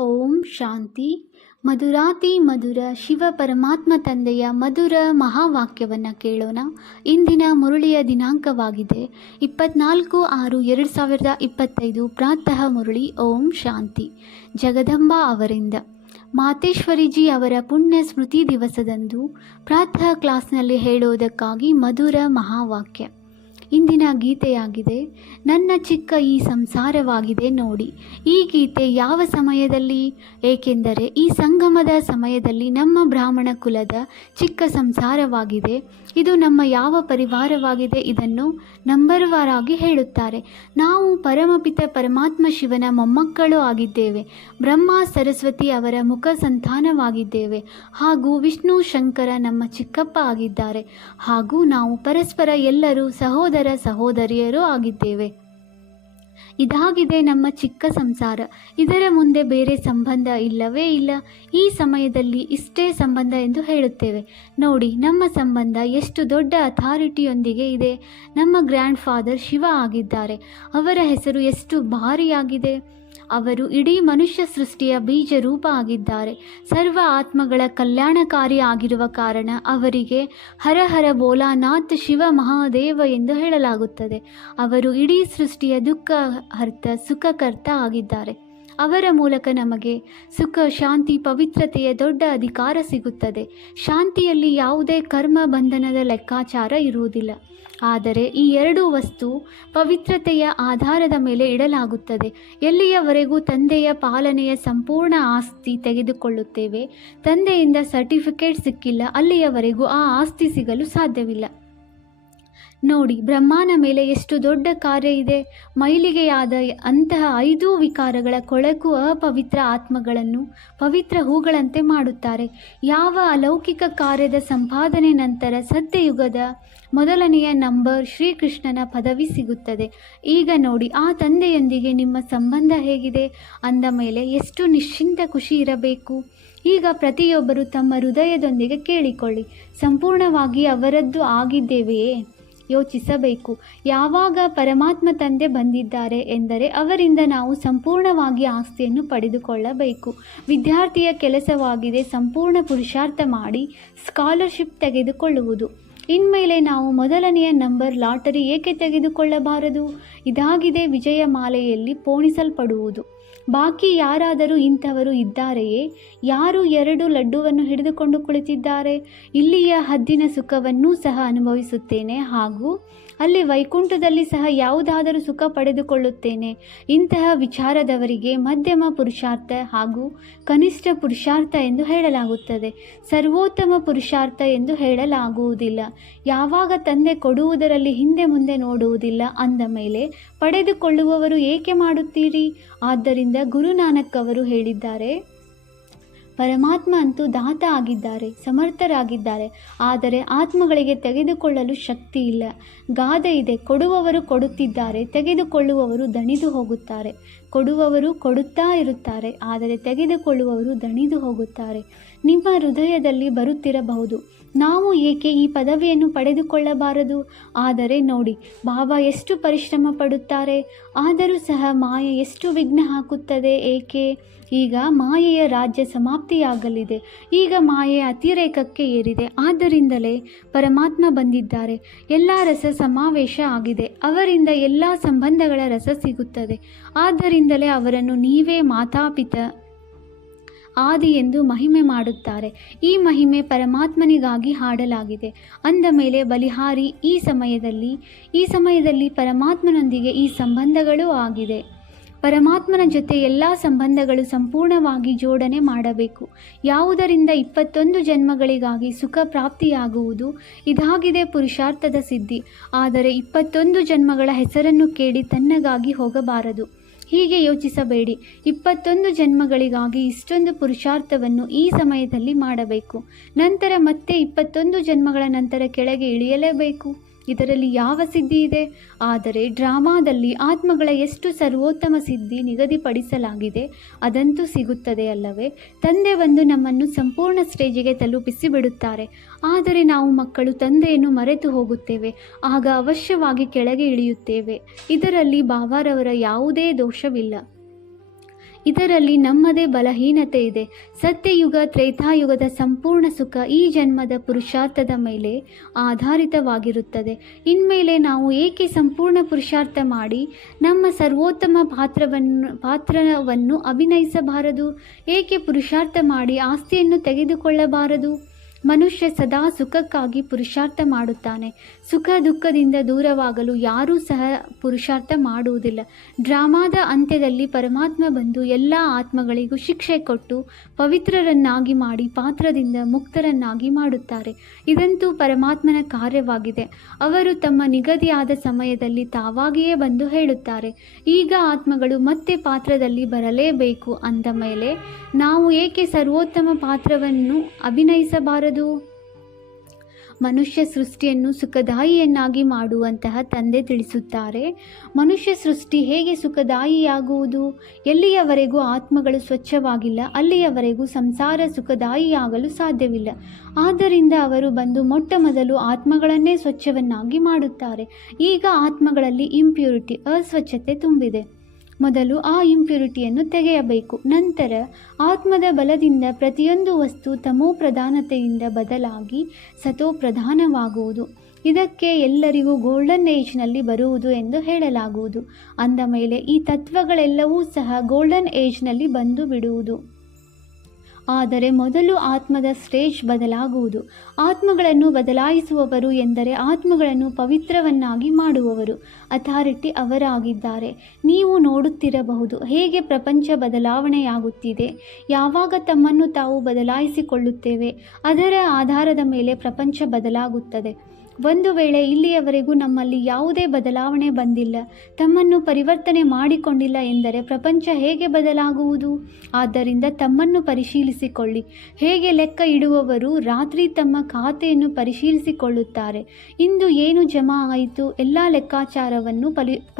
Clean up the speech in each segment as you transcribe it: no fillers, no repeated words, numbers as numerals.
ಓಂ ಶಾಂತಿ. ಮಧುರಾತಿ ಮಧುರ ಶಿವ ಪರಮಾತ್ಮ ತಂದೆಯ ಮಧುರ ಮಹಾವಾಕ್ಯವನ್ನು ಕೇಳೋಣ. ಇಂದಿನ ಮುರಳಿಯ ದಿನಾಂಕವಾಗಿದೆ 24/6/2025. ಪ್ರಾತಃ ಮುರಳಿ. ಓಂ ಶಾಂತಿ. ಜಗದಂಬಾ ಅವರಿಂದ ಮಾತೇಶ್ವರಿಜಿ ಅವರ ಪುಣ್ಯ ಸ್ಮೃತಿ ದಿವಸದಂದು ಪ್ರಾತಃ ಕ್ಲಾಸ್ನಲ್ಲಿ ಹೇಳೋದಕ್ಕಾಗಿ ಮಧುರ ಮಹಾವಾಕ್ಯ. ಇಂದಿನ ಗೀತೆಯಾಗಿದೆ, ನನ್ನ ಚಿಕ್ಕ ಈ ಸಂಸಾರವಾಗಿದೆ ನೋಡಿ. ಈ ಗೀತೆ ಯಾವ ಸಮಯದಲ್ಲಿ? ಏಕೆಂದರೆ ಈ ಸಂಗಮದ ಸಮಯದಲ್ಲಿ ನಮ್ಮ ಬ್ರಾಹ್ಮಣ ಕುಲದ ಚಿಕ್ಕ ಸಂಸಾರವಾಗಿದೆ. ಇದು ನಮ್ಮ ಯಾವ ಪರಿವಾರವಾಗಿದೆ ಇದನ್ನು ನಂಬರ್ವಾರಾಗಿ ಹೇಳುತ್ತಾರೆ. ನಾವು ಪರಮಪಿತ ಪರಮಾತ್ಮ ಶಿವನ ಮೊಮ್ಮಕ್ಕಳು ಆಗಿದ್ದೇವೆ. ಬ್ರಹ್ಮ ಸರಸ್ವತಿ ಅವರ ಮುಖ ಸಂತಾನವಾಗಿದ್ದೇವೆ. ಹಾಗೂ ವಿಷ್ಣು ಶಂಕರ ನಮ್ಮ ಚಿಕ್ಕಪ್ಪ ಆಗಿದ್ದಾರೆ. ಹಾಗೂ ನಾವು ಪರಸ್ಪರ ಎಲ್ಲರೂ ಸಹೋದರಿಯರೂ ಆಗಿದ್ದೇವೆ. ಇದಾಗಿದೆ ನಮ್ಮ ಚಿಕ್ಕ ಸಂಸಾರ. ಇದರ ಮುಂದೆ ಬೇರೆ ಸಂಬಂಧ ಇಲ್ಲವೇ ಇಲ್ಲ. ಈ ಸಮಯದಲ್ಲಿ ಇಷ್ಟೇ ಸಂಬಂಧ ಎಂದು ಹೇಳುತ್ತೇವೆ. ನೋಡಿ, ನಮ್ಮ ಸಂಬಂಧ ಎಷ್ಟು ದೊಡ್ಡ ಅಥಾರಿಟಿಯೊಂದಿಗೆ ಇದೆ. ನಮ್ಮ ಗ್ರ್ಯಾಂಡ್ ಫಾದರ್ ಶಿವ ಆಗಿದ್ದಾರೆ. ಅವರ ಹೆಸರು ಎಷ್ಟು ಭಾರಿಯಾಗಿದೆ. ಅವರು ಇಡೀ ಮನುಷ್ಯ ಸೃಷ್ಟಿಯ ಬೀಜ ರೂಪ ಆಗಿದ್ದಾರೆ. ಸರ್ವ ಆತ್ಮಗಳ ಕಲ್ಯಾಣಕಾರಿ ಆಗಿರುವ ಕಾರಣ ಅವರಿಗೆ ಹರ ಹರ ಬೋಲಾನಾಥ್ ಶಿವ ಮಹಾದೇವ ಎಂದು ಹೇಳಲಾಗುತ್ತದೆ. ಅವರು ಇಡೀ ಸೃಷ್ಟಿಯ ದುಃಖ ಹರ್ತ ಸುಖಕರ್ತ ಆಗಿದ್ದಾರೆ. ಅವರ ಮೂಲಕ ನಮಗೆ ಸುಖ, ಶಾಂತಿ, ಪವಿತ್ರತೆಯ ದೊಡ್ಡ ಅಧಿಕಾರ ಸಿಗುತ್ತದೆ. ಶಾಂತಿಯಲ್ಲಿ ಯಾವುದೇ ಕರ್ಮ ಬಂಧನದ ಲೆಕ್ಕಾಚಾರ ಇರುವುದಿಲ್ಲ. ಆದರೆ ಈ ಎರಡೂ ವಸ್ತು ಪವಿತ್ರತೆಯ ಆಧಾರದ ಮೇಲೆ ಇಡಲಾಗುತ್ತದೆ. ಎಲ್ಲಿಯವರೆಗೂ ತಂದೆಯ ಪಾಲನೆಯ ಸಂಪೂರ್ಣ ಆಸ್ತಿ ತೆಗೆದುಕೊಳ್ಳುತ್ತೇವೆ, ತಂದೆಯಿಂದ ಸರ್ಟಿಫಿಕೇಟ್ ಸಿಕ್ಕಿಲ್ಲ, ಅಲ್ಲಿಯವರೆಗೂ ಆ ಆಸ್ತಿ ಸಿಗಲು ಸಾಧ್ಯವಿಲ್ಲ. ನೋಡಿ, ಬ್ರಹ್ಮನ ಮೇಲೆ ಎಷ್ಟು ದೊಡ್ಡ ಕಾರ್ಯ ಇದೆ. ಮೈಲಿಗೆಯಾದ ಅಂತಹ 5 ವಿಕಾರಗಳ ಕೊಳಕು ಅಪವಿತ್ರ ಆತ್ಮಗಳನ್ನು ಪವಿತ್ರ ಹೂಗಳಂತೆ ಮಾಡುತ್ತಾರೆ. ಯಾವ ಅಲೌಕಿಕ ಕಾರ್ಯದ ಸಂಪಾದನೆ ನಂತರ ಸತ್ಯಯುಗದ ಮೊದಲನೆಯ ನಂಬರ್ ಶ್ರೀಕೃಷ್ಣನ ಪದವಿ ಸಿಗುತ್ತದೆ. ಈಗ ನೋಡಿ, ಆ ತಂದೆಯೊಂದಿಗೆ ನಿಮ್ಮ ಸಂಬಂಧ ಹೇಗಿದೆ ಅಂದ ಮೇಲೆ ಎಷ್ಟು ನಿಶ್ಚಿಂತ ಖುಷಿ ಇರಬೇಕು. ಈಗ ಪ್ರತಿಯೊಬ್ಬರು ತಮ್ಮ ಹೃದಯದೊಂದಿಗೆ ಕೇಳಿಕೊಳ್ಳಿ, ಸಂಪೂರ್ಣವಾಗಿ ಅವರದ್ದು ಆಗಿದ್ದೇವೆಯೇ? ಯೋಚಿಸಬೇಕು. ಯಾವಾಗ ಪರಮಾತ್ಮ ತಂದೆ ಬಂದಿದ್ದಾರೆ ಎಂದರೆ ಅವರಿಂದ ನಾವು ಸಂಪೂರ್ಣವಾಗಿ ಆಸ್ತಿಯನ್ನು ಪಡೆದುಕೊಳ್ಳಬೇಕು. ವಿದ್ಯಾರ್ಥಿಯ ಕೆಲಸವಾಗಿದೆ ಸಂಪೂರ್ಣ ಪುರುಷಾರ್ಥ ಮಾಡಿ ಸ್ಕಾಲರ್ಶಿಪ್ ತೆಗೆದುಕೊಳ್ಳುವುದು. ಇನ್ಮೇಲೆ ನಾವು ಮೊದಲನೆಯ ನಂಬರ್ ಲಾಟರಿ ಏಕೆ ತೆಗೆದುಕೊಳ್ಳಬಾರದು? ಇದಾಗಿದೆ ವಿಜಯ ಮಾಲೆಯಲ್ಲಿ ಪೋಣಿಸಲ್ಪಡುವುದು. ಬಾಕಿ ಯಾರಾದರೂ ಇಂಥವರು ಇದ್ದಾರೆಯೇ? ಯಾರು 2 ಲಡ್ಡುವನ್ನು ಹಿಡಿದುಕೊಂಡು ಕುಳಿತಿದ್ದಾರೆ? ಇಲ್ಲಿಯ ಹದ್ದಿನ ಸುಖವನ್ನೂ ಸಹ ಅನುಭವಿಸುತ್ತೇನೆ, ಹಾಗೂ ಅಲ್ಲಿ ವೈಕುಂಠದಲ್ಲಿ ಸಹ ಯಾವುದಾದರೂ ಸುಖ ಪಡೆದುಕೊಳ್ಳುತ್ತೇನೆ. ಇಂತಹ ವಿಚಾರದವರಿಗೆ ಮಧ್ಯಮ ಪುರುಷಾರ್ಥ ಹಾಗೂ ಕನಿಷ್ಠ ಪುರುಷಾರ್ಥ ಎಂದು ಹೇಳಲಾಗುತ್ತದೆ. ಸರ್ವೋತ್ತಮ ಪುರುಷಾರ್ಥ ಎಂದು ಹೇಳಲಾಗುವುದಿಲ್ಲ. ಯಾವಾಗ ತಂದೆ ಕೊಡುವುದರಲ್ಲಿ ಹಿಂದೆ ಮುಂದೆ ನೋಡುವುದಿಲ್ಲ ಅಂದ ಮೇಲೆ ಪಡೆದುಕೊಳ್ಳುವವರು ಏಕೆ ಮಾಡುತ್ತೀರಿ? ಆದ್ದರಿಂದ ಗುರುನಾನಕ್ ಅವರು ಹೇಳಿದ್ದಾರೆ, ಪರಮಾತ್ಮ ಅಂತೂ ದಾತ ಆಗಿದ್ದಾರೆ, ಸಮರ್ಥರಾಗಿದ್ದಾರೆ. ಆದರೆ ಆತ್ಮಗಳಿಗೆ ತೆಗೆದುಕೊಳ್ಳಲು ಶಕ್ತಿ ಇಲ್ಲ. ಗಾದೆ ಇದೆ, ಕೊಡುವವರು ಕೊಡುತ್ತಿದ್ದಾರೆ, ತೆಗೆದುಕೊಳ್ಳುವವರು ದಣಿದು ಹೋಗುತ್ತಾರೆ. ಕೊಡುವವರು ಕೊಡುತ್ತಾ ಇರುತ್ತಾರೆ, ಆದರೆ ತೆಗೆದುಕೊಳ್ಳುವವರು ದಣಿದು ಹೋಗುತ್ತಾರೆ. ನಿಮ್ಮ ಹೃದಯದಲ್ಲಿ ಬರುತ್ತಿರಬಹುದು, ನಾವು ಏಕೆ ಈ ಪದವಿಯನ್ನು ಪಡೆದುಕೊಳ್ಳಬಾರದು? ಆದರೆ ನೋಡಿ, ಬಾಬಾ ಎಷ್ಟು ಪರಿಶ್ರಮ ಪಡುತ್ತಾರೆ. ಆದರೂ ಸಹ ಮಾಯೆ ಎಷ್ಟು ವಿಘ್ನ ಹಾಕುತ್ತದೆ. ಏಕೆ? ಈಗ ಮಾಯೆಯ ರಾಜ್ಯ ಸಮಾಪ್ತಿಯಾಗಲಿದೆ. ಈಗ ಮಾಯೆ ಅತಿರೇಕಕ್ಕೆ ಏರಿದೆ. ಆದ್ದರಿಂದಲೇ ಪರಮಾತ್ಮ ಬಂದಿದ್ದಾರೆ. ಎಲ್ಲ ರಸ ಸಮಾವೇಶ ಆಗಿದೆ. ಅವರಿಂದ ಎಲ್ಲ ಸಂಬಂಧಗಳ ರಸ ಸಿಗುತ್ತದೆ. ಆದ್ದರಿಂದಲೇ ಅವರನ್ನು ನೀವೇ ಮಾತಾಪಿತ ಆದಿ ಎಂದು ಮಹಿಮೆ ಮಾಡುತ್ತಾರೆ. ಈ ಮಹಿಮೆ ಪರಮಾತ್ಮನಿಗಾಗಿ ಹಾಡಲಾಗಿದೆ. ಅಂದ ಮೇಲೆ ಬಲಿಹಾರಿ ಈ ಸಮಯದಲ್ಲಿ ಪರಮಾತ್ಮನೊಂದಿಗೆ ಈ ಸಂಬಂಧಗಳು ಆಗಿದೆ. ಪರಮಾತ್ಮನ ಜೊತೆ ಎಲ್ಲ ಸಂಬಂಧಗಳು ಸಂಪೂರ್ಣವಾಗಿ ಜೋಡಣೆ ಮಾಡಬೇಕು. ಯಾವುದರಿಂದ 21 ಜನ್ಮಗಳಿಗಾಗಿ ಸುಖ ಪ್ರಾಪ್ತಿಯಾಗುವುದು. ಇದಾಗಿದೆ ಪುರುಷಾರ್ಥದ ಸಿದ್ಧಿ. ಆದರೆ 21 ಜನ್ಮಗಳ ಹೆಸರನ್ನು ಕೇಳಿ ತನ್ನಗಾಗಿ ಹೋಗಬಾರದು. ಹೀಗೆ ಯೋಚಿಸಬೇಡಿ. 21 ಜನ್ಮಗಳಿಗಾಗಿ ಇಷ್ಟೊಂದು ಪುರುಷಾರ್ಥವನ್ನು ಈ ಸಮಯದಲ್ಲಿ ಮಾಡಬೇಕು. ನಂತರ ಮತ್ತೆ 21 ಜನ್ಮಗಳ ನಂತರ ಕೆಳಗೆ ಇಳಿಯಲೇಬೇಕು. ಇದರಲ್ಲಿ ಯಾವ ಸಿದ್ಧಿ ಇದೆ? ಆದರೆ ಡ್ರಾಮಾದಲ್ಲಿ ಆತ್ಮಗಳ ಎಷ್ಟು ಸರ್ವೋತ್ತಮ ಸಿದ್ಧಿ ನಿಗದಿಪಡಿಸಲಾಗಿದೆ ಅದಂತೂ ಸಿಗುತ್ತದೆ ಅಲ್ಲವೇ? ತಂದೆ ಬಂದು ನಮ್ಮನ್ನು ಸಂಪೂರ್ಣ ಸ್ಟೇಜಿಗೆ ತಲುಪಿಸಿ ಬಿಡುತ್ತಾರೆ. ಆದರೆ ನಾವು ಮಕ್ಕಳು ತಂದೆಯನ್ನು ಮರೆತು ಹೋಗುತ್ತೇವೆ. ಆಗ ಅವಶ್ಯವಾಗಿ ಕೆಳಗೆ ಇಳಿಯುತ್ತೇವೆ. ಇದರಲ್ಲಿ ಬಾಬಾರವರ ಯಾವುದೇ ದೋಷವಿಲ್ಲ. ಇದರಲ್ಲಿ ನಮ್ಮದೇ ಬಲಹೀನತೆ ಇದೆ. ಸತ್ಯಯುಗ ತ್ರೇತಾಯುಗದ ಸಂಪೂರ್ಣ ಸುಖ ಈ ಜನ್ಮದ ಪುರುಷಾರ್ಥದ ಮೇಲೆ ಆಧಾರಿತವಾಗಿರುತ್ತದೆ. ಇನ್ಮೇಲೆ ನಾವು ಏಕೆ ಸಂಪೂರ್ಣ ಪುರುಷಾರ್ಥ ಮಾಡಿ ನಮ್ಮ ಸರ್ವೋತ್ತಮ ಪಾತ್ರವನ್ನು ಅಭಿನಯಿಸಬಾರದು? ಏಕೆ ಪುರುಷಾರ್ಥ ಮಾಡಿ ಆಸ್ತಿಯನ್ನು ತೆಗೆದುಕೊಳ್ಳಬಾರದು? ಮನುಷ್ಯ ಸದಾ ಸುಖಕ್ಕಾಗಿ ಪುರುಷಾರ್ಥ ಮಾಡುತ್ತಾನೆ. ಸುಖ ದುಃಖದಿಂದ ದೂರವಾಗಲು ಯಾರೂ ಸಹ ಪುರುಷಾರ್ಥ ಮಾಡುವುದಿಲ್ಲ. ಡ್ರಾಮಾದ ಅಂತ್ಯದಲ್ಲಿ ಪರಮಾತ್ಮ ಬಂದು ಎಲ್ಲ ಆತ್ಮಗಳಿಗೂ ಶಿಕ್ಷೆ ಕೊಟ್ಟು ಪವಿತ್ರರನ್ನಾಗಿ ಮಾಡಿ ಪಾತ್ರದಿಂದ ಮುಕ್ತರನ್ನಾಗಿ ಮಾಡುತ್ತಾರೆ. ಇದಂತೂ ಪರಮಾತ್ಮನ ಕಾರ್ಯವಾಗಿದೆ. ಅವರು ತಮ್ಮ ನಿಗದಿಯಾದ ಸಮಯದಲ್ಲಿ ತಾವಾಗಿಯೇ ಬಂದು ಹೇಳುತ್ತಾರೆ, ಈಗ ಆತ್ಮಗಳು ಮತ್ತೆ ಪಾತ್ರದಲ್ಲಿ ಬರಲೇಬೇಕು ಅಂದ ಮೇಲೆ ನಾವು ಏಕೆ ಸರ್ವೋತ್ತಮ ಪಾತ್ರವನ್ನು ಅಭಿನಯಿಸಬಾರದು? ಮನುಷ್ಯ ಸೃಷ್ಟಿಯನ್ನು ಸುಖದಾಯಿಯನ್ನಾಗಿ ಮಾಡುವಂತಹ ತಂದೆ ತಿಳಿಸುತ್ತಾರೆ. ಮನುಷ್ಯ ಸೃಷ್ಟಿ ಹೇಗೆ ಸುಖದಾಯಿಯಾಗುವುದು? ಎಲ್ಲಿಯವರೆಗೂ ಆತ್ಮಗಳು ಸ್ವಚ್ಛವಾಗಿಲ್ಲ ಅಲ್ಲಿಯವರೆಗೂ ಸಂಸಾರ ಸುಖದಾಯಿಯಾಗಲು ಸಾಧ್ಯವಿಲ್ಲ. ಆದ್ದರಿಂದ ಅವರು ಬಂದು ಮೊಟ್ಟ ಮೊದಲು ಆತ್ಮಗಳನ್ನೇ ಸ್ವಚ್ಛವನ್ನಾಗಿ ಮಾಡುತ್ತಾರೆ. ಈಗ ಆತ್ಮಗಳಲ್ಲಿ ಇಂಪ್ಯೂರಿಟಿ, ಅಸ್ವಚ್ಛತೆ ತುಂಬಿದೆ. ಮೊದಲು ಆ ಇಂಪ್ಯೂರಿಟಿಯನ್ನು ತೆಗೆಯಬೇಕು. ನಂತರ ಆತ್ಮದ ಬಲದಿಂದ ಪ್ರತಿಯೊಂದು ವಸ್ತು ತಮೋ ಪ್ರಧಾನತೆಯಿಂದ ಬದಲಾಗಿ ಸತೋ ಪ್ರಧಾನವಾಗುವುದು. ಇದಕ್ಕೆ ಎಲ್ಲರಿಗೂ ಗೋಲ್ಡನ್ ಏಜ್ನಲ್ಲಿ ಬರುವುದು ಎಂದು ಹೇಳಲಾಗುವುದು. ಅಂದ ಮೇಲೆ ಈ ತತ್ವಗಳೆಲ್ಲವೂ ಸಹ ಗೋಲ್ಡನ್ ಏಜ್ನಲ್ಲಿ ಬಂದು ಬಿಡುವುದು. ಆದರೆ ಮೊದಲು ಆತ್ಮದ ಸ್ಟೇಜ್ ಬದಲಾಗುವುದು. ಆತ್ಮಗಳನ್ನು ಬದಲಾಯಿಸುವವರು ಎಂದರೆ ಆತ್ಮಗಳನ್ನು ಪವಿತ್ರವನ್ನಾಗಿ ಮಾಡುವವರು. ಅಥಾರಿಟಿ ಅವರಾಗಿದ್ದಾರೆ. ನೀವು ನೋಡುತ್ತಿರಬಹುದು ಹೇಗೆ ಪ್ರಪಂಚ ಬದಲಾವಣೆಯಾಗುತ್ತಿದೆ. ಯಾವಾಗ ತಮ್ಮನ್ನು ತಾವು ಬದಲಾಯಿಸಿಕೊಳ್ಳುತ್ತೇವೆ ಅದರ ಆಧಾರದ ಮೇಲೆ ಪ್ರಪಂಚ ಬದಲಾಗುತ್ತದೆ. ಒಂದು ವೇಳೆ ಇಲ್ಲಿಯವರೆಗೂ ನಮ್ಮಲ್ಲಿ ಯಾವುದೇ ಬದಲಾವಣೆ ಬಂದಿಲ್ಲ, ತಮ್ಮನ್ನು ಪರಿವರ್ತನೆ ಮಾಡಿಕೊಂಡಿಲ್ಲ ಎಂದರೆ ಪ್ರಪಂಚ ಹೇಗೆ ಬದಲಾಗುವುದು? ಆದ್ದರಿಂದ ತಮ್ಮನ್ನು ಪರಿಶೀಲಿಸಿಕೊಳ್ಳಿ. ಹೇಗೆ ಲೆಕ್ಕ ಇಡುವವರು ರಾತ್ರಿ ತಮ್ಮ ಖಾತೆಯನ್ನು ಪರಿಶೀಲಿಸಿಕೊಳ್ಳುತ್ತಾರೆ. ಇಂದು ಏನು ಜಮಾ ಆಯಿತು ಎಲ್ಲ ಲೆಕ್ಕಾಚಾರವನ್ನು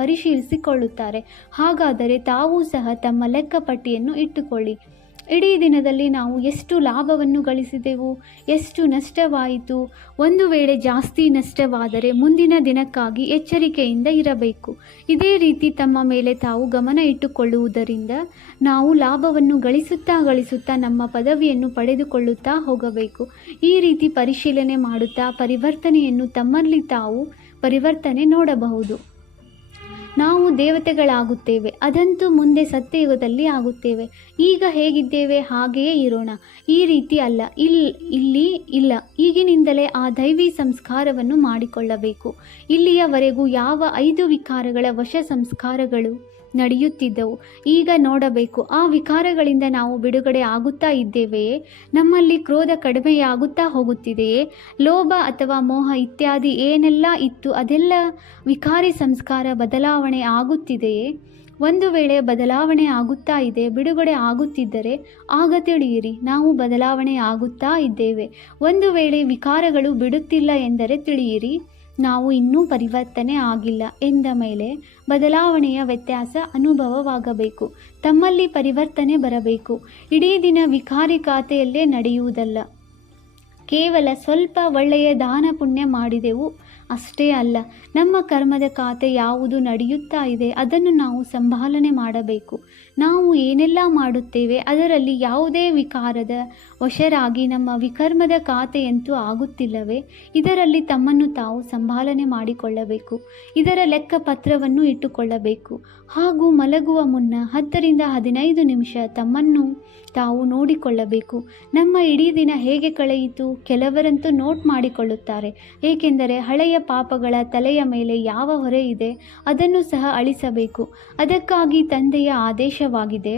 ಪರಿಶೀಲಿಸಿಕೊಳ್ಳುತ್ತಾರೆ. ಹಾಗಾದರೆ ತಾವೂ ಸಹ ತಮ್ಮ ಲೆಕ್ಕಪಟ್ಟಿಯನ್ನು ಇಟ್ಟುಕೊಳ್ಳಿ. ಇಡೀ ದಿನದಲ್ಲಿ ನಾವು ಎಷ್ಟು ಲಾಭವನ್ನು ಗಳಿಸಿದೆವು, ಎಷ್ಟು ನಷ್ಟವಾಯಿತು. ಒಂದು ವೇಳೆ ಜಾಸ್ತಿ ನಷ್ಟವಾದರೆ ಮುಂದಿನ ದಿನಕ್ಕಾಗಿ ಎಚ್ಚರಿಕೆಯಿಂದ ಇರಬೇಕು. ಇದೇ ರೀತಿ ತಮ್ಮ ಮೇಲೆ ತಾವು ಗಮನ ಇಟ್ಟುಕೊಳ್ಳುವುದರಿಂದ ನಾವು ಲಾಭವನ್ನು ಗಳಿಸುತ್ತಾ ನಮ್ಮ ಪದವಿಯನ್ನು ಪಡೆದುಕೊಳ್ಳುತ್ತಾ ಹೋಗಬೇಕು. ಈ ರೀತಿ ಪರಿಶೀಲನೆ ಮಾಡುತ್ತಾ ಪರಿವರ್ತನೆಯನ್ನು ತಮ್ಮಲ್ಲಿ ತಾವು ಪರಿವರ್ತನೆ ನೋಡಬಹುದು. ನಾವು ದೇವತೆಗಳಾಗುತ್ತೇವೆ, ಅದಂತೂ ಮುಂದೆ ಸತ್ಯಯುಗದಲ್ಲಿ ಆಗುತ್ತೇವೆ. ಈಗ ಹೇಗಿದ್ದೇವೆ ಹಾಗೆಯೇ ಇರೋಣ. ಈ ರೀತಿ ಅಲ್ಲ, ಇಲ್ಲಿ ಇಲ್ಲ. ಈಗಿನಿಂದಲೇ ಆ ದೈವಿ ಸಂಸ್ಕಾರವನ್ನು ಮಾಡಿಕೊಳ್ಳಬೇಕು. ಇಲ್ಲಿಯವರೆಗೂ ಯಾವ 5 ವಿಕಾರಗಳ ವಶ ಸಂಸ್ಕಾರಗಳು ನಡೆಯುತ್ತಿದ್ದವು. ಈಗ ನೋಡಬೇಕು, ಆ ವಿಕಾರಗಳಿಂದ ನಾವು ಬಿಡುಗಡೆ ಆಗುತ್ತಾ ಇದ್ದೇವೆಯೇ? ನಮ್ಮಲ್ಲಿ ಕ್ರೋಧ ಕಡಿಮೆಯಾಗುತ್ತಾ ಹೋಗುತ್ತಿದೆಯೇ? ಲೋಭ ಅಥವಾ ಮೋಹ ಇತ್ಯಾದಿ ಏನೆಲ್ಲ ಇತ್ತು ಅದೆಲ್ಲ ವಿಕಾರಿ ಸಂಸ್ಕಾರ ಬದಲಾವಣೆ ಆಗುತ್ತಿದೆಯೇ? ಒಂದು ವೇಳೆ ಬದಲಾವಣೆ ಆಗುತ್ತಾ ಇದೆ, ಬಿಡುಗಡೆ ಆಗುತ್ತಿದ್ದರೆ ಆಗ ತಿಳಿಯಿರಿ ನಾವು ಬದಲಾವಣೆ ಆಗುತ್ತಾ ಇದ್ದೇವೆ. ಒಂದು ವೇಳೆ ವಿಕಾರಗಳು ಬಿಡುತ್ತಿಲ್ಲ ಎಂದರೆ ತಿಳಿಯಿರಿ ನಾವು ಇನ್ನೂ ಪರಿವರ್ತನೆ ಆಗಿಲ್ಲ. ಎಂದ ಮೇಲೆ ಬದಲಾವಣೆಯ ವ್ಯತ್ಯಾಸ ಅನುಭವವಾಗಬೇಕು. ತಮ್ಮಲ್ಲಿ ಪರಿವರ್ತನೆ ಬರಬೇಕು. ಇಡೀ ದಿನ ವಿಕಾರಿ ಖಾತೆಯಲ್ಲೇ ನಡೆಯುವುದಲ್ಲ. ಕೇವಲ ಸ್ವಲ್ಪ ಒಳ್ಳೆಯ ದಾನ ಪುಣ್ಯ ಮಾಡಿದೆವು ಅಷ್ಟೇ ಅಲ್ಲ, ನಮ್ಮ ಕರ್ಮದ ಖಾತೆ ಯಾವುದು ನಡೆಯುತ್ತಾ ಇದೆ ಅದನ್ನು ನಾವು ಸಂಭಾಲನೆ ಮಾಡಬೇಕು. ನಾವು ಏನೆಲ್ಲ ಮಾಡುತ್ತೇವೆ ಅದರಲ್ಲಿ ಯಾವುದೇ ವಿಕಾರದ ವಶರಾಗಿ ನಮ್ಮ ವಿಕರ್ಮದ ಖಾತೆಯಂತೂ ಆಗುತ್ತಿಲ್ಲವೇ? ಇದರಲ್ಲಿ ತಮ್ಮನ್ನು ತಾವು ಸಂಭಾಲನೆ ಮಾಡಿಕೊಳ್ಳಬೇಕು. ಇದರ ಲೆಕ್ಕಪತ್ರವನ್ನು ಇಟ್ಟುಕೊಳ್ಳಬೇಕು. ಹಾಗೂ ಮಲಗುವ ಮುನ್ನ 10 ರಿಂದ 15 ನಿಮಿಷ ತಮ್ಮನ್ನು ತಾವು ನೋಡಿಕೊಳ್ಳಬೇಕು. ನಮ್ಮ ಇಡೀ ದಿನ ಹೇಗೆ ಕಳೆಯಿತು? ಕೆಲವರಂತೂ ನೋಟ್ ಮಾಡಿಕೊಳ್ಳುತ್ತಾರೆ. ಏಕೆಂದರೆ ಹಳೆಯ ಪಾಪಗಳ ತಲೆಯ ಮೇಲೆ ಯಾವ ಹೊರೆ ಇದೆ ಅದನ್ನು ಸಹ ಅಳಿಸಬೇಕು. ಅದಕ್ಕಾಗಿ ತಂದೆಯ ಆದೇಶವಾಗಿದೆ,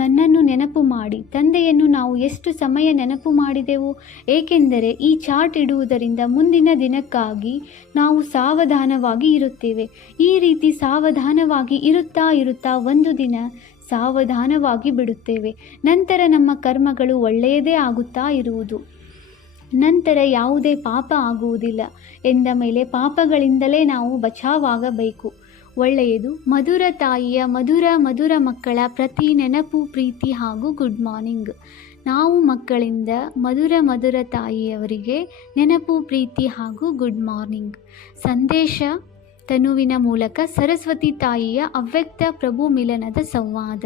ನನ್ನನ್ನು ನೆನಪು ಮಾಡಿ. ತಂದೆಯನ್ನು ನಾವು ಎಷ್ಟು ಸಮಯ ನೆನಪು ಮಾಡಿದೆವು? ಏಕೆಂದರೆ ಈ ಚಾರ್ಟ್ ಇಡುವುದರಿಂದ ಮುಂದಿನ ದಿನಕ್ಕಾಗಿ ನಾವು ಸಾವಧಾನವಾಗಿ ಇರುತ್ತೇವೆ. ಈ ರೀತಿ ಸಾವಧಾನವಾಗಿ ಇರುತ್ತಾ ಒಂದು ದಿನ ಸಾವಧಾನವಾಗಿ ಬಿಡುತ್ತೇವೆ. ನಂತರ ನಮ್ಮ ಕರ್ಮಗಳು ಒಳ್ಳೆಯದೇ ಆಗುತ್ತಾ ಇರುವುದು. ನಂತರ ಯಾವುದೇ ಪಾಪ ಆಗುವುದಿಲ್ಲ. ಎಂದ ಮೇಲೆ ಪಾಪಗಳಿಂದಲೇ ನಾವು ಬಚಾವಾಗಬೇಕು. ಒಳ್ಳೆಯದು. ಮಧುರ ತಾಯಿಯ ಮಧುರ ಮಕ್ಕಳ ಪ್ರತಿ ನೆನಪು, ಪ್ರೀತಿ ಹಾಗೂ ಗುಡ್ ಮಾರ್ನಿಂಗ್. ನಾವು ಮಕ್ಕಳಿಂದ ಮಧುರ ತಾಯಿಯವರಿಗೆ ನೆನಪು, ಪ್ರೀತಿ ಹಾಗೂ ಗುಡ್ ಮಾರ್ನಿಂಗ್. ಸಂದೇಶ ತನುವಿನ ಮೂಲಕ ಸರಸ್ವತಿ ತಾಯಿಯ ಅವ್ಯಕ್ತ ಪ್ರಭು ಮಿಲನದ ಸಂವಾದ.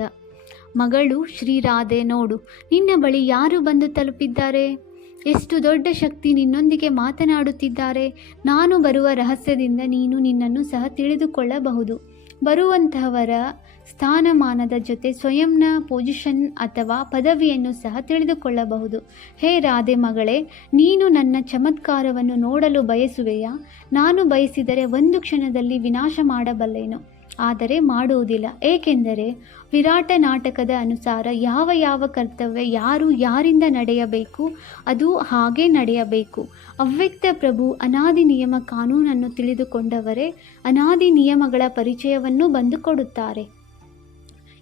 ಮಗಳು ಶ್ರೀರಾಧೆ, ನೋಡು, ನಿನ್ನ ಬಳಿ ಯಾರು ಬಂದು ತಲುಪಿದ್ದಾರೆ. ಎಷ್ಟು ದೊಡ್ಡ ಶಕ್ತಿ ನಿನ್ನೊಂದಿಗೆ ಮಾತನಾಡುತ್ತಿದ್ದಾರೆ. ನಾನು ಬರುವ ರಹಸ್ಯದಿಂದ ನೀನು ನಿನ್ನನ್ನು ಸಹ ತಿಳಿದುಕೊಳ್ಳಬಹುದು. ಬರುವಂತಹವರ ಸ್ಥಾನಮಾನದ ಜೊತೆ ಸ್ವಯಂನ ಪೊಸಿಷನ್ ಅಥವಾ ಪದವಿಯನ್ನು ಸಹ ತಿಳಿದುಕೊಳ್ಳಬಹುದು. ಹೇ ರಾಧೆ ಮಗಳೇ, ನೀನು ನನ್ನ ಚಮತ್ಕಾರವನ್ನು ನೋಡಲು ಬಯಸುವೆಯಾ? ನಾನು ಬಯಸಿದರೆ ಒಂದು ಕ್ಷಣದಲ್ಲಿ ವಿನಾಶ ಮಾಡಬಲ್ಲೆನು, ಆದರೆ ಮಾಡುವುದಿಲ್ಲ. ಏಕೆಂದರೆ ವಿರಾಟ ನಾಟಕದ ಅನುಸಾರ ಯಾವ ಕರ್ತವ್ಯ ಯಾರು ಯಾರಿಂದ ನಡೆಯಬೇಕು ಅದು ಹಾಗೇ ನಡೆಯಬೇಕು. ಅವ್ಯಕ್ತ ಪ್ರಭು ಅನಾದಿ ನಿಯಮ ಕಾನೂನನ್ನು ತಿಳಿದುಕೊಂಡವರೇ ಅನಾದಿ ನಿಯಮಗಳ ಪರಿಚಯವನ್ನು ಬಂದು ಕೊಡುತ್ತಾರೆ.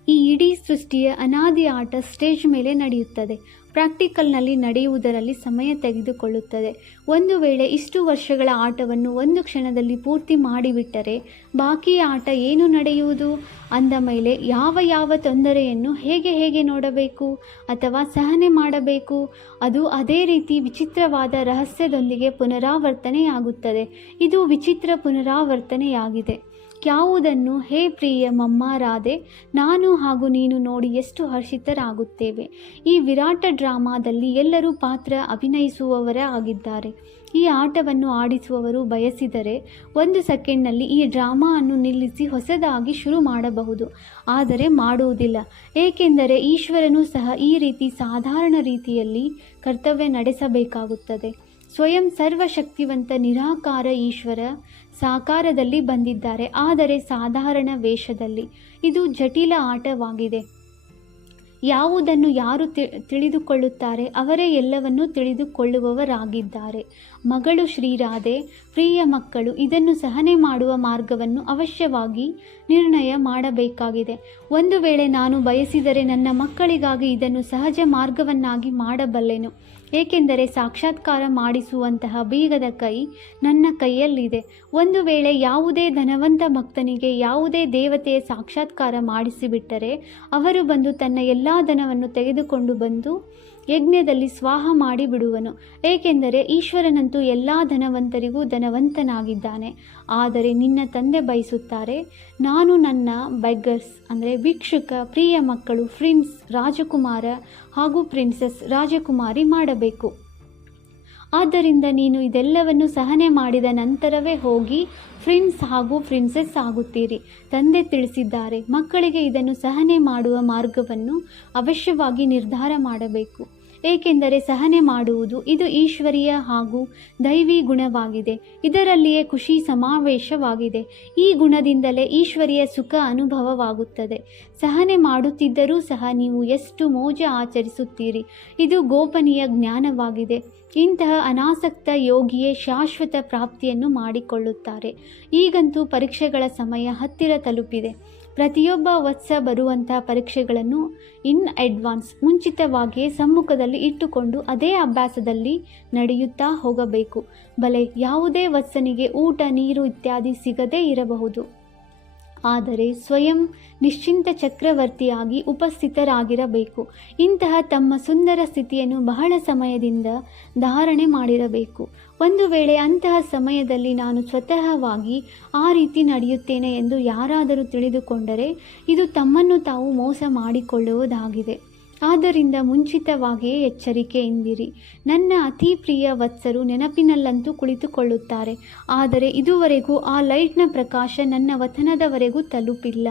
ಈ ಇಡೀ ಸೃಷ್ಟಿಯ ಅನಾದಿ ಆಟ ಸ್ಟೇಜ್ ಮೇಲೆ ನಡೆಯುತ್ತದೆ. ಪ್ರಾಕ್ಟಿಕಲ್ನಲ್ಲಿ ನಡೆಯುವುದರಲ್ಲಿ ಸಮಯ ತೆಗೆದುಕೊಳ್ಳುತ್ತದೆ. ಒಂದು ವೇಳೆ ಇಷ್ಟು ವರ್ಷಗಳ ಆಟವನ್ನು ಒಂದು ಕ್ಷಣದಲ್ಲಿ ಪೂರ್ತಿ ಮಾಡಿಬಿಟ್ಟರೆ ಬಾಕಿ ಆಟ ಏನು ನಡೆಯುವುದು? ಅಂದ ಮೇಲೆ ಯಾವ ತೊಂದರೆಯನ್ನು ಹೇಗೆ ನೋಡಬೇಕು ಅಥವಾ ಸಹನೆ ಮಾಡಬೇಕು, ಅದು ಅದೇ ರೀತಿ ವಿಚಿತ್ರವಾದ ರಹಸ್ಯದೊಂದಿಗೆ ಪುನರಾವರ್ತನೆಯಾಗುತ್ತದೆ. ಇದು ವಿಚಿತ್ರ ಪುನರಾವರ್ತನೆಯಾಗಿದೆ. ಯಾವುದನ್ನು ಹೇ ಪ್ರಿಯ ಮಮ್ಮ ರಾಧೆ, ನಾನು ಹಾಗೂ ನೀನು ನೋಡಿ ಎಷ್ಟು ಹರ್ಷಿತರಾಗುತ್ತೇವೆ. ಈ ವಿರಾಟ ಡ್ರಾಮಾದಲ್ಲಿ ಎಲ್ಲರೂ ಪಾತ್ರ ಅಭಿನಯಿಸುವವರೇ ಆಗಿದ್ದಾರೆ. ಈ ಆಟವನ್ನು ಆಡಿಸುವವರು ಬಯಸಿದರೆ 1 ಸೆಕೆಂಡ್ನಲ್ಲಿ ಈ ಡ್ರಾಮಾವನ್ನು ನಿಲ್ಲಿಸಿ ಹೊಸದಾಗಿ ಶುರು ಮಾಡಬಹುದು, ಆದರೆ ಮಾಡುವುದಿಲ್ಲ. ಏಕೆಂದರೆ ಈಶ್ವರನು ಸಹ ಈ ರೀತಿ ಸಾಧಾರಣ ರೀತಿಯಲ್ಲಿ ಕರ್ತವ್ಯ ನಡೆಸಬೇಕಾಗುತ್ತದೆ. ಸ್ವಯಂ ಸರ್ವಶಕ್ತಿವಂತ ನಿರಾಕಾರ ಈಶ್ವರ ಸಾಕಾರದಲ್ಲಿ ಬಂದಿದ್ದಾರೆ, ಆದರೆ ಸಾಧಾರಣ ವೇಷದಲ್ಲಿ. ಇದು ಜಟಿಲ ಆಟವಾಗಿದೆ. ಯಾವುದನ್ನು ಯಾರು ತಿಳಿದುಕೊಳ್ಳುತ್ತಾರೆ ಅವರೇ ಎಲ್ಲವನ್ನೂ ತಿಳಿದುಕೊಳ್ಳುವವರಾಗಿದ್ದಾರೆ. ಮಗಳು ಶ್ರೀರಾಧೆ, ಪ್ರಿಯ ಮಕ್ಕಳು, ಇದನ್ನು ಸಹನೆ ಮಾಡುವ ಮಾರ್ಗವನ್ನು ಅವಶ್ಯವಾಗಿ ನಿರ್ಣಯ ಮಾಡಬೇಕಾಗಿದೆ. ಒಂದು ವೇಳೆ ನಾನು ಬಯಸಿದರೆ ನನ್ನ ಮಕ್ಕಳಿಗಾಗಿ ಇದನ್ನು ಸಹಜ ಮಾರ್ಗವನ್ನಾಗಿ ಮಾಡಬಲ್ಲೆನು. ಏಕೆಂದರೆ ಸಾಕ್ಷಾತ್ಕಾರ ಮಾಡಿಸುವಂತಹ ಬೀಗದ ಕೈ ನನ್ನ ಕೈಯಲ್ಲಿದೆ. ಒಂದು ವೇಳೆ ಯಾವುದೇ ಧನವಂತ ಭಕ್ತನಿಗೆ ಯಾವುದೇ ದೇವತೆಯ ಸಾಕ್ಷಾತ್ಕಾರ ಮಾಡಿಸಿಬಿಟ್ಟರೆ ಅವರು ಬಂದು ತನ್ನ ಎಲ್ಲ ಧನವನ್ನು ತೆಗೆದುಕೊಂಡು ಬಂದು ಯಜ್ಞದಲ್ಲಿ ಸ್ವಾಹ ಮಾಡಿಬಿಡುವನು. ಏಕೆಂದರೆ ಈಶ್ವರನಂತೂ ಎಲ್ಲ ಧನವಂತರಿಗೂ ಧನವಂತನಾಗಿದ್ದಾನೆ. ಆದರೆ ನಿನ್ನ ತಂದೆ ಬಯಸುತ್ತಾರೆ ನಾನು ನನ್ನ ಬೆಗ್ಗರ್ಸ್ ಅಂದರೆ ಭಿಕ್ಷುಕ ಪ್ರಿಯ ಮಕ್ಕಳು, ಪ್ರಿನ್ಸ್ ರಾಜಕುಮಾರ ಹಾಗೂ ಪ್ರಿನ್ಸೆಸ್ ರಾಜಕುಮಾರಿ ಮಾಡಬೇಕು. ಆದ್ದರಿಂದ ನೀನು ಇದೆಲ್ಲವನ್ನು ಸಹನೆ ಮಾಡಿದ ನಂತರವೇ ಹೋಗಿ ಪ್ರಿನ್ಸ್ ಹಾಗೂ ಪ್ರಿನ್ಸೆಸ್ ಆಗುತ್ತೀರಿ. ತಂದೆ ತಿಳಿಸಿದ್ದಾರೆ, ಮಕ್ಕಳಿಗೆ ಇದನ್ನು ಸಹನೆ ಮಾಡುವ ಮಾರ್ಗವನ್ನು ಅವಶ್ಯವಾಗಿ ನಿರ್ಧಾರ ಮಾಡಬೇಕು. ಏಕೆಂದರೆ ಸಹನೆ ಮಾಡುವುದು ಇದು ಈಶ್ವರೀಯ ಹಾಗೂ ದೈವಿ ಗುಣವಾಗಿದೆ. ಇದರಲ್ಲಿಯೇ ಖುಷಿ ಸಮಾವೇಶವಾಗಿದೆ. ಈ ಗುಣದಿಂದಲೇ ಈಶ್ವರೀಯ ಸುಖ ಅನುಭವವಾಗುತ್ತದೆ. ಸಹನೆ ಮಾಡುತ್ತಿದ್ದರೂ ಸಹ ನೀವು ಎಷ್ಟು ಮೋಜ ಆಚರಿಸುತ್ತೀರಿ. ಇದು ಗೋಪನೀಯ ಜ್ಞಾನವಾಗಿದೆ. ಇಂತಹ ಅನಾಸಕ್ತ ಯೋಗಿಯೇ ಶಾಶ್ವತ ಪ್ರಾಪ್ತಿಯನ್ನು ಮಾಡಿಕೊಳ್ಳುತ್ತಾರೆ. ಈಗಂತೂ ಪರೀಕ್ಷೆಗಳ ಸಮಯ ಹತ್ತಿರ ತಲುಪಿದೆ. ಪ್ರತಿಯೊಬ್ಬ ವತ್ಸ ಬರುವಂತಹ ಪರೀಕ್ಷೆಗಳನ್ನು ಇನ್ ಅಡ್ವಾನ್ಸ್ ಮುಂಚಿತವಾಗಿಯೇ ಸಮ್ಮುಖದಲ್ಲಿ ಇಟ್ಟುಕೊಂಡು ಅದೇ ಅಭ್ಯಾಸದಲ್ಲಿ ನಡೆಯುತ್ತಾ ಹೋಗಬೇಕು. ಬಲೆ ಯಾವುದೇ ವತ್ಸನಿಗೆ ಊಟ ನೀರು ಇತ್ಯಾದಿ ಸಿಗದೇ ಇರಬಹುದು, ಆದರೆ ಸ್ವಯಂ ನಿಶ್ಚಿಂತ ಚಕ್ರವರ್ತಿಯಾಗಿ ಉಪಸ್ಥಿತರಾಗಿರಬೇಕು. ಇಂತಹ ತಮ್ಮ ಸುಂದರ ಸ್ಥಿತಿಯನ್ನು ಬಹಳ ಸಮಯದಿಂದ ಧಾರಣೆ ಮಾಡಿರಬೇಕು. ಒಂದು ವೇಳೆ ಅಂತಹ ಸಮಯದಲ್ಲಿ ನಾನು ಸ್ವತಃವಾಗಿ ಆ ರೀತಿ ನಡೆಯುತ್ತೇನೆ ಎಂದು ಯಾರಾದರೂ ತಿಳಿದುಕೊಂಡರೆ ಇದು ತಮ್ಮನ್ನು ತಾವು ಮೋಸ ಮಾಡಿಕೊಳ್ಳುವುದಾಗಿದೆ. ಆದ್ದರಿಂದ ಮುಂಚಿತವಾಗಿಯೇ ಎಚ್ಚರಿಕೆಯಿಂದಿರಿ. ನನ್ನ ಅತಿ ಪ್ರಿಯ ವತ್ಸರು ನೆನಪಿನಲ್ಲಂತೂ ಕುಳಿತುಕೊಳ್ಳುತ್ತಾರೆ, ಆದರೆ ಇದುವರೆಗೂ ಆ ಲೈಟ್ನ ಪ್ರಕಾಶ ನನ್ನ ವತನದವರೆಗೂ ತಲುಪಿಲ್ಲ.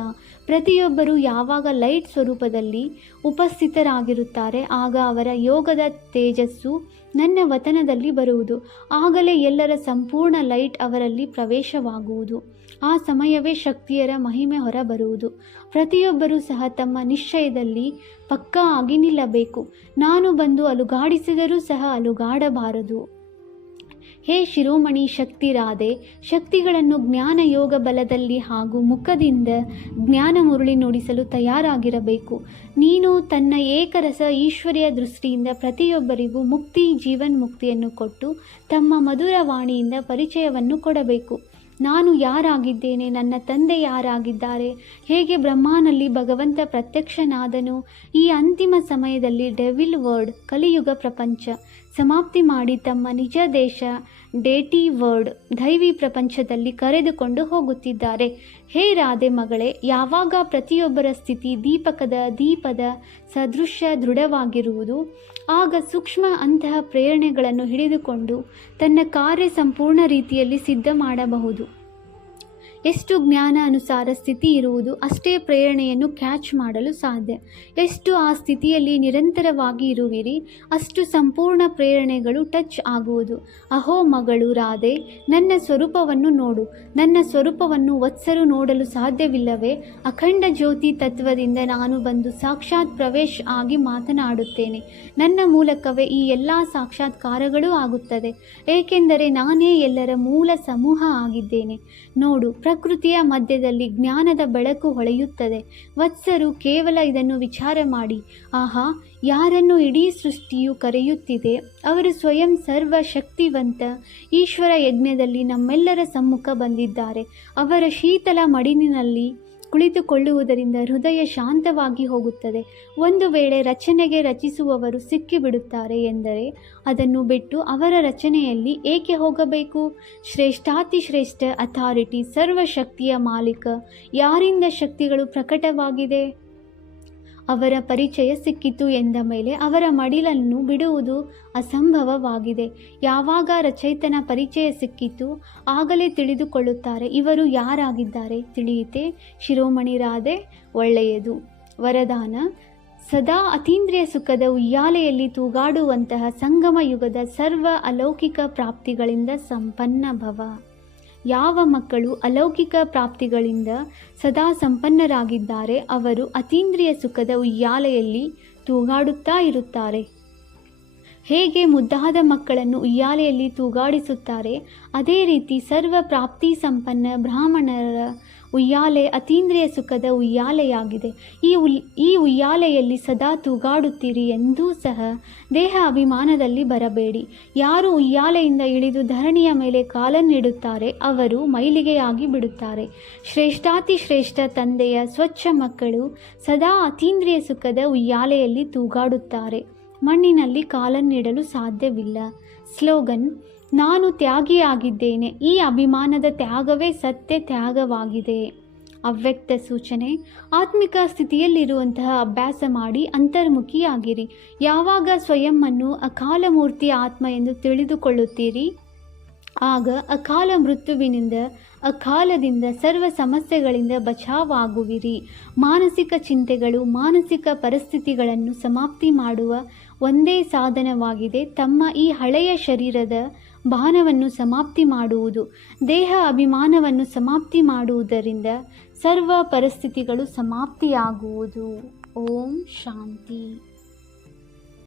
ಪ್ರತಿಯೊಬ್ಬರೂ ಯಾವಾಗ ಲೈಟ್ ಸ್ವರೂಪದಲ್ಲಿ ಉಪಸ್ಥಿತರಾಗಿರುತ್ತಾರೆ ಆಗ ಅವರ ಯೋಗದ ತೇಜಸ್ಸು ನನ್ನ ವತನದಲ್ಲಿ ಬರುವುದು. ಆಗಲೇ ಎಲ್ಲರ ಸಂಪೂರ್ಣ ಲೈಟ್ ಅವರಲ್ಲಿ ಪ್ರವೇಶವಾಗುವುದು. ಆ ಸಮಯವೇ ಶಕ್ತಿಯರ ಮಹಿಮೆ ಹೊರಬರುವುದು. ಪ್ರತಿಯೊಬ್ಬರೂ ಸಹ ತಮ್ಮ ನಿಶ್ಚಯದಲ್ಲಿ ಪಕ್ಕಾ ಆಗಿ ನಿಲ್ಲಬೇಕು. ನಾನು ಬಂದು ಅಲುಗಾಡಿಸಿದರೂ ಸಹ ಅಲುಗಾಡಬಾರದು. ಹೇ ಶಿರೋಮಣಿ ಶಕ್ತಿ ರಾಧೆ, ಶಕ್ತಿಗಳನ್ನು ಜ್ಞಾನ ಯೋಗ ಬಲದಲ್ಲಿ ಹಾಗೂ ಮುಖದಿಂದ ಜ್ಞಾನ ಮುರುಳಿ ನುಡಿಸಲು ತಯಾರಾಗಿರಬೇಕು. ನೀನು ತನ್ನ ಏಕರಸ ಈಶ್ವರ್ಯ ದೃಷ್ಟಿಯಿಂದ ಪ್ರತಿಯೊಬ್ಬರಿಗೂ ಮುಕ್ತಿ ಜೀವನ್ಮುಕ್ತಿಯನ್ನು ಕೊಟ್ಟು ತಮ್ಮ ಮಧುರ ವಾಣಿಯಿಂದ ಪರಿಚಯವನ್ನು ಕೊಡಬೇಕು. ನಾನು ಯಾರಾಗಿದ್ದೇನೆ, ನನ್ನ ತಂದೆ ಯಾರಾಗಿದ್ದಾರೆ, ಹೇಗೆ ಬ್ರಹ್ಮನಲ್ಲಿ ಭಗವಂತ ಪ್ರತ್ಯಕ್ಷನಾದನು. ಈ ಅಂತಿಮ ಸಮಯದಲ್ಲಿ ಡೆವಿಲ್ ವರ್ಡ್ ಕಲಿಯುಗ ಪ್ರಪಂಚ ಸಮಾಪ್ತಿ ಮಾಡಿ ತಮ್ಮ ನಿಜ ದೇಶ ಡೇಟಿ ವರ್ಡ್ ದೈವಿ ಪ್ರಪಂಚದಲ್ಲಿ ಕರೆದುಕೊಂಡು ಹೋಗುತ್ತಿದ್ದಾರೆ. ಹೇ ರಾಧೆ ಮಗಳೇ, ಯಾವಾಗ ಪ್ರತಿಯೊಬ್ಬರ ಸ್ಥಿತಿ ದೀಪದ ಸದೃಶ್ಯ ದೃಢವಾಗಿರುವುದು, ಆಗ ಸೂಕ್ಷ್ಮ ಅಂತಹ ಪ್ರೇರಣೆಗಳನ್ನು ಹಿಡಿದುಕೊಂಡು ತನ್ನ ಕಾರ್ಯ ಸಂಪೂರ್ಣ ರೀತಿಯಲ್ಲಿ ಸಿದ್ಧ ಮಾಡಬಹುದು. ಎಷ್ಟು ಜ್ಞಾನ ಅನುಸಾರ ಸ್ಥಿತಿ ಇರುವುದು ಅಷ್ಟೇ ಪ್ರೇರಣೆಯನ್ನು ಕ್ಯಾಚ್ ಮಾಡಲು ಸಾಧ್ಯ. ಎಷ್ಟು ಆ ಸ್ಥಿತಿಯಲ್ಲಿ ನಿರಂತರವಾಗಿ ಇರುವಿರಿ ಅಷ್ಟು ಸಂಪೂರ್ಣ ಪ್ರೇರಣೆಗಳು ಟಚ್ ಆಗುವುದು. ಅಹೋ ಮಗಳು ರಾಧೆ, ನನ್ನ ಸ್ವರೂಪವನ್ನು ನೋಡು. ನನ್ನ ಸ್ವರೂಪವನ್ನು ವತ್ಸರು ನೋಡಲು ಸಾಧ್ಯವಿಲ್ಲವೇ? ಅಖಂಡ ಜ್ಯೋತಿ ತತ್ವದಿಂದ ನಾನು ಬಂದು ಸಾಕ್ಷಾತ್ ಪ್ರವೇಶ್ ಆಗಿ ಮಾತನಾಡುತ್ತೇನೆ. ನನ್ನ ಮೂಲಕವೇ ಈ ಎಲ್ಲ ಸಾಕ್ಷಾತ್ಕಾರಗಳೂ ಆಗುತ್ತದೆ, ಏಕೆಂದರೆ ನಾನೇ ಎಲ್ಲರ ಮೂಲ ಸಮೂಹ ಆಗಿದ್ದೇನೆ. ನೋಡು, ಪ್ರಕೃತಿಯ ಮಧ್ಯದಲ್ಲಿ ಜ್ಞಾನದ ಬೆಳಕು ಹೊಳೆಯುತ್ತದೆ. ವತ್ಸರು ಕೇವಲ ಇದನ್ನು ವಿಚಾರ ಮಾಡಿ. ಆಹಾ, ಯಾರನ್ನು ಇಡೀ ಸೃಷ್ಟಿಯು ಕರೆಯುತ್ತಿದೆ, ಅವರು ಸ್ವಯಂ ಸರ್ವ ಶಕ್ತಿವಂತ ಈಶ್ವರ ಯಜ್ಞದಲ್ಲಿ ನಮ್ಮೆಲ್ಲರ ಸಮ್ಮುಖ ಬಂದಿದ್ದಾರೆ. ಅವರ ಶೀತಲ ಮಡಿಲಿನಲ್ಲಿ ಕುಳಿತುಕೊಳ್ಳುವುದರಿಂದ ಹೃದಯ ಶಾಂತವಾಗಿ ಹೋಗುತ್ತದೆ. ಒಂದು ವೇಳೆ ರಚನೆಗೆ ರಚಿಸುವವರು ಸಿಕ್ಕಿಬಿಡುತ್ತಾರೆ ಎಂದರೆ ಅದನ್ನು ಬಿಟ್ಟು ಅವರ ರಚನೆಯಲ್ಲಿ ಏಕೆ ಹೋಗಬೇಕು? ಶ್ರೇಷ್ಠಾತಿಶ್ರೇಷ್ಠ ಅಥಾರಿಟಿ, ಸರ್ವಶಕ್ತಿಯ ಮಾಲೀಕ, ಯಾರಿಂದ ಶಕ್ತಿಗಳು ಪ್ರಕಟವಾಗಿದೆ, ಅವರ ಪರಿಚಯ ಸಿಕ್ಕಿತು ಎಂದ ಮೇಲೆ ಅವರ ಮಡಿಲನ್ನು ಬಿಡುವುದು ಅಸಂಭವವಾಗಿದೆ. ಯಾವಾಗ ರಚಯಿತನ ಪರಿಚಯ ಸಿಕ್ಕಿತು ಆಗಲೇ ತಿಳಿದುಕೊಳ್ಳುತ್ತಾರೆ ಇವರು ಯಾರಾಗಿದ್ದಾರೆ. ತಿಳಿಯಿತೆ ಶಿರೋಮಣಿ ರಾಧೆ? ಒಳ್ಳೆಯದು. ವರದಾನ: ಸದಾ ಅತೀಂದ್ರಿಯ ಸುಖದ ಉಯ್ಯಾಲೆಯಲ್ಲಿ ತೂಗಾಡುವಂತಹ ಸಂಗಮ ಯುಗದ ಸರ್ವ ಅಲೌಕಿಕ ಪ್ರಾಪ್ತಿಗಳಿಂದ ಸಂಪನ್ನ ಭವ. ಯಾವ ಮಕ್ಕಳು ಅಲೌಕಿಕ ಪ್ರಾಪ್ತಿಗಳಿಂದ ಸದಾ ಸಂಪನ್ನರಾಗಿದ್ದಾರೆ ಅವರು ಅತೀಂದ್ರಿಯ ಸುಖದ ಉಯ್ಯಾಲೆಯಲ್ಲಿ ತೂಗಾಡುತ್ತಾ ಇರುತ್ತಾರೆ. ಹೇಗೆ ಮುದ್ದಾದ ಮಕ್ಕಳನ್ನು ಉಯ್ಯಾಲೆಯಲ್ಲಿ ತೂಗಾಡಿಸುತ್ತಾರೆ, ಅದೇ ರೀತಿ ಸರ್ವ ಪ್ರಾಪ್ತಿ ಸಂಪನ್ನ ಬ್ರಾಹ್ಮಣರ ಉಯ್ಯಾಲೆ ಅತೀಂದ್ರಿಯ ಸುಖದ ಉಯ್ಯಾಲೆಯಾಗಿದೆ. ಈ ಉಯ್ಯಾಲೆಯಲ್ಲಿ ಸದಾ ತೂಗಾಡುತ್ತೀರಿ ಎಂದೂ ಸಹ ದೇಹ ಅಭಿಮಾನದಲ್ಲಿ ಬರಬೇಡಿ. ಯಾರು ಉಯ್ಯಾಲೆಯಿಂದ ಇಳಿದು ಧರಣಿಯ ಮೇಲೆ ಕಾಲನ್ನಿಡುತ್ತಾರೆ ಅವರು ಮೈಲಿಗೆಯಾಗಿ ಬಿಡುತ್ತಾರೆ. ಶ್ರೇಷ್ಠಾತಿಶ್ರೇಷ್ಠ ತಂದೆಯ ಸ್ವಚ್ಛ ಮಕ್ಕಳು ಸದಾ ಅತೀಂದ್ರಿಯ ಸುಖದ ಉಯ್ಯಾಲೆಯಲ್ಲಿ ತೂಗಾಡುತ್ತಾರೆ. ಮಣ್ಣಿನಲ್ಲಿ ಕಾಲನ್ನಿಡಲು ಸಾಧ್ಯವಿಲ್ಲ. ಸ್ಲೋಗನ್: ನಾನು ತ್ಯಾಗಿಯಾಗಿದ್ದೇನೆ. ಈ ಅಭಿಮಾನದ ತ್ಯಾಗವೇ ಸತ್ಯ ತ್ಯಾಗವಾಗಿದೆ. ಅವ್ಯಕ್ತ ಸೂಚನೆ: ಆತ್ಮಿಕ ಸ್ಥಿತಿಯಲ್ಲಿರುವಂತಹ ಅಭ್ಯಾಸ ಮಾಡಿ ಅಂತರ್ಮುಖಿಯಾಗಿರಿ. ಯಾವಾಗ ಸ್ವಯಂವನ್ನು ಅಕಾಲ ಮೂರ್ತಿ ಆತ್ಮ ಎಂದು ತಿಳಿದುಕೊಳ್ಳುತ್ತೀರಿ ಆಗ ಅಕಾಲ ಮೃತ್ಯುವಿನಿಂದ ಅಕಾಲದಿಂದ ಸರ್ವ ಸಮಸ್ಯೆಗಳಿಂದ ಬಚಾವಾಗುವಿರಿ. ಮಾನಸಿಕ ಚಿಂತೆಗಳು ಮಾನಸಿಕ ಪರಿಸ್ಥಿತಿಗಳನ್ನು ಸಮಾಪ್ತಿ ಮಾಡುವ ಒಂದೇ ಸಾಧನವಾಗಿದೆ. ತಮ್ಮ ಈ ಹಳೆಯ ಶರೀರದ ಭಾನವನ್ನು ಸಮಾಪ್ತಿ ಮಾಡುವುದು, ದೇಹ ಅಭಿಮಾನವನ್ನು ಸಮಾಪ್ತಿ ಮಾಡುವುದರಿಂದ ಸರ್ವ ಪರಿಸ್ಥಿತಿಗಳು ಸಮಾಪ್ತಿಯಾಗುವುದು. ಓಂ ಶಾಂತಿ.